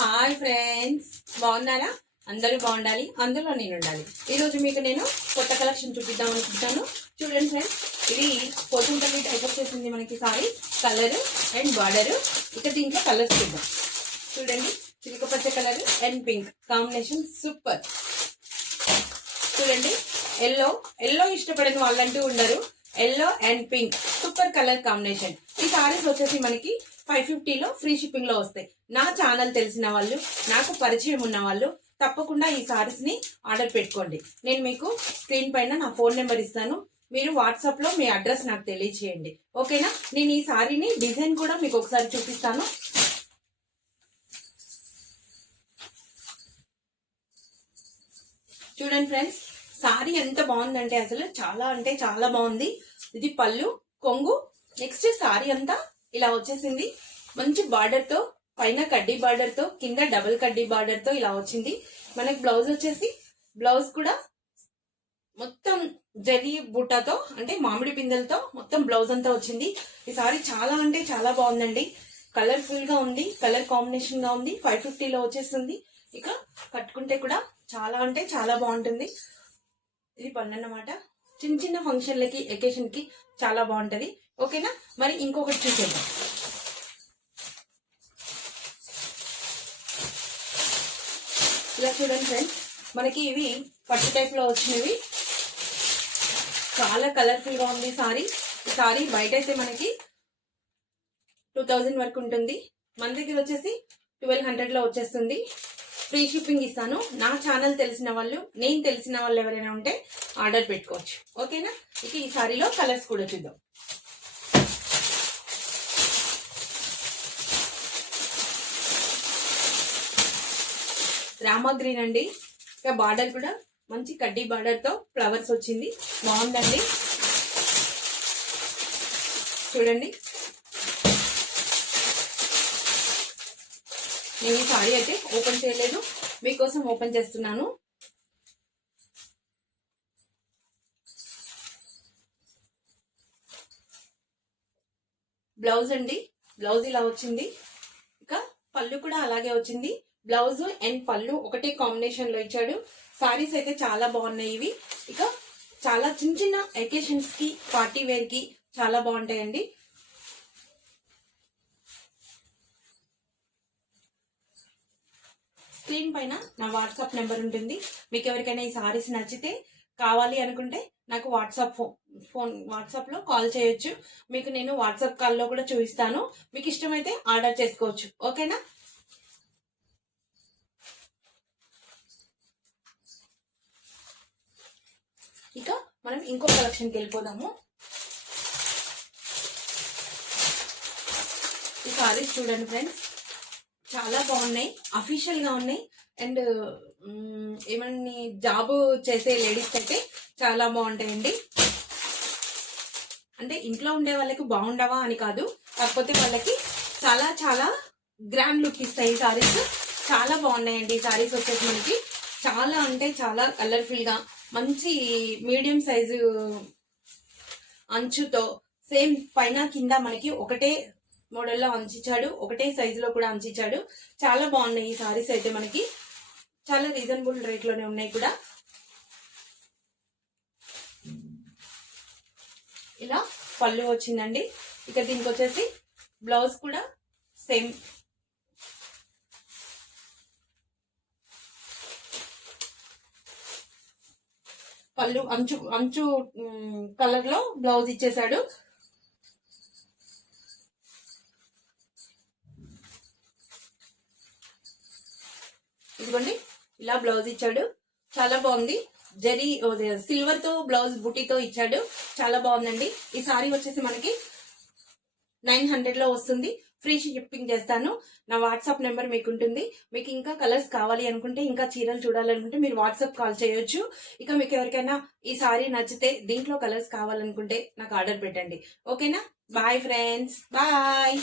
Hi friends. బాగున్నారా? అందరూ బాగుండాలి. అందులో నేను ఉండాలి ఈరోజు మీకు నేను కొత్త కలెక్షన్ చూపిద్దాం అనుకుంటాను. చూడండి ఫ్రెండ్స్ ఇది పోతుంటల్లి టైప్ వచ్చేసింది మనకి సారీ. Colour and border. ఇక దీంట్లో కలర్స్ చూద్దాం. చూడండి చిలుక పచ్చ colour and pink combination super. చూడండి ఎల్లో ఎల్లో ఇష్టపడని వాళ్ళంటూ ఉండరు. Yellow and pink super colour combination ఈ సారీస్ వచ్చేసి మనకి ఫైవ్ ఫిఫ్టీలో ఫ్రీ షిప్పింగ్లో వస్తాయి. నా ఛానల్ తెలిసిన వాళ్ళు నాకు పరిచయం ఉన్న వాళ్ళు తప్పకుండా ఈ సారీస్ని ఆర్డర్ పెట్టుకోండి. నేను మీకు స్క్రీన్ పైన నా ఫోన్ నెంబర్ ఇస్తాను. మీరు వాట్సాప్లో మీ అడ్రస్ నాకు తెలియచేయండి ఓకేనా నేను ఈ సారీని డిజైన్ కూడా మీకు ఒకసారి చూపిస్తాను. చూడండి ఫ్రెండ్స్ సారీ ఎంత బాగుందంటే అసలు చాలా అంటే చాలా బాగుంది. ఇది పళ్ళు కొంగు నెక్స్ట్ సారీ అంతా ఇలా వచ్చేసింది. మంచి బార్డర్తో పైన కడ్డీ బార్డర్తో కింద డబుల్ కడ్డీ బార్డర్తో ఇలా వచ్చింది. మనకి బ్లౌజ్ వచ్చేసి బ్లౌజ్ కూడా మొత్తం జరీ బుట్టతో అంటే మామిడి పిందెలతో మొత్తం బ్లౌజ్ అంతా వచ్చింది. ఈ సారీ చాలా అంటే చాలా బాగుందండి. కలర్ఫుల్గా ఉంది కలర్ కాంబినేషన్గా ఉంది ఫైవ్ ఫిఫ్టీలో వచ్చేస్తుంది ఇక కట్టుకుంటే కూడా చాలా అంటే చాలా బాగుంటుంది. ఇది పండు అన్నమాట చిన్న చిన్న ఫంక్షన్లకి ఎకేషన్కి చాలా బాగుంటుంది. ఓకేనా? మరి ఇంకొకటి చూసేద్దాం. ఇలా చూడండి ఫ్రెండ్స్ మనకి ఇవి పట్టు టైప్లో వచ్చినవి. చాలా కలర్ఫుల్గా ఉంది సారీ. ఈ సారీ బయట అయితే మనకి టూ థౌజండ్ వరకు ఉంటుంది. మన దగ్గర వచ్చేసి ట్వెల్వ్ హండ్రెడ్లో వచ్చేస్తుంది. ఫ్రీ షిప్పింగ్ ఇస్తాను. నా ఛానల్ తెలిసిన వాళ్ళు నేను తెలిసిన వాళ్ళు ఎవరైనా ఉంటే ఆర్డర్ పెట్టుకోవచ్చు. ఓకేనా? ఇక ఈ సారీలో కలర్స్ కూడా చూద్దాం. రామా గ్రీన్ అండి. ఇంకా బార్డర్ కూడా మంచి కడ్డీ బార్డర్తో ఫ్లవర్స్ వచ్చింది. బాగుందండి. చూడండి. నేను ఈ సారీ అయితే ఓపెన్ చేయలేదు. మీకోసం ఓపెన్ చేస్తున్నాను. బ్లౌజ్ అండి. బ్లౌజ్ ఇలా వచ్చింది. ఇక పళ్ళు కూడా అలాగే వచ్చింది. బ్లౌజ్ అండ్ పళ్ళు ఒకటే కాంబినేషన్లో ఇచ్చాడు. సారీస్ అయితే చాలా బాగున్నాయి ఇవి. ఇక చాలా చిన్న చిన్న ఎకేషన్స్కి పార్టీ వేర్కి చాలా బాగుంటాయండి. స్క్రీన్ పైన నా వాట్సాప్ నెంబర్ ఉంటుంది. మీకు ఎవరికైనా ఈ సారీస్ నచ్చితే కావాలి అనుకుంటే నాకు వాట్సాప్ ఫోన్ ఫోన్ వాట్సాప్లో కాల్ చేయొచ్చు. మీకు నేను వాట్సాప్ కాల్లో కూడా చూపిస్తాను. మీకు ఇష్టమైతే ఆర్డర్ చేసుకోవచ్చు. ఓకేనా? ఇక మనం ఇంకో కలెక్షన్కి వెళ్ళిపోదాము. ఈ సారీస్ చూడండి ఫ్రెండ్స్. చాలా బాగున్నాయి. అఫీషియల్గా ఉన్నాయి. అండ్ ఏమన్నీ జాబ్ చేసే లేడీస్ అయితే చాలా బాగుంటాయండి. అంటే ఇంట్లో ఉండే వాళ్ళకి బాగుండవా అని కాదు. కాకపోతే వాళ్ళకి చాలా చాలా గ్రాండ్ లుక్ ఇస్తాయి ఈ సారీస్ చాలా బాగున్నాయండి. ఈ సారీస్ వచ్చేసి మనకి చాలా అంటే చాలా కలర్ఫుల్గా మంచి మీడియం సైజు అంచుతో సేమ్ పైన కింద మనకి ఒకటే మోడల్లో అంచిచ్చాడు ఒకటే సైజులో కూడా అంచిచ్చాడు చాలా బాగున్నాయి ఈ సారీస్ అయితే మనకి. చాలా రీజనబుల్ రేట్లోనే ఉన్నాయి కూడా. ఇలా పళ్ళు వచ్చిందండి. ఇక దీనికి వచ్చేసి బ్లౌజ్ కూడా సేమ్ పళ్ళు అంచు అంచు కలర్లో బ్లౌజ్ ఇచ్చేసాడు. ఇదిగోండి ఇలా బ్లౌజ్ ఇచ్చాడు. చాలా బాగుంది. జరీ సిల్వర్తో బ్లౌజ్ బుటీతో ఇచ్చాడు. చాలా బాగుందండి. ఈ సారీ వచ్చేసి మనకి నైన్ హండ్రెడ్లో వస్తుంది. ఫ్రీ షిప్పింగ్ చేస్తాను. నా వాట్సాప్ నెంబర్ మీకు ఉంటుంది మీకు ఇంకా కలర్స్ కావాలి అనుకుంటే ఇంకా చీరలు చూడాలనుకుంటే మీరు వాట్సాప్ కాల్ చేయొచ్చు. ఇక మీకు ఎవరికైనా ఈ సారీ నచ్చితే దీంట్లో కలర్స్ కావాలనుకుంటే నాకు ఆర్డర్ పెట్టండి. ఓకేనా? Bye friends bye